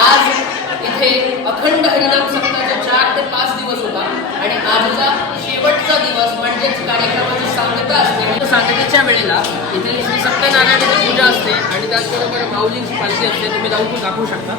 आज इथे अखंड हरिनाम सप्ताहाचे 4 ते 5 दिवस होता आणि आजचा शेवटचा दिवस म्हणजेच कार्यक्रमाची सांगता असते. सांगतेच्या वेळेला इथे श्री सत्यनारायणाची पूजा असते आणि त्याचबरोबर माऊलींची पालखी असते. तुम्ही जाऊन दाखवू शकता.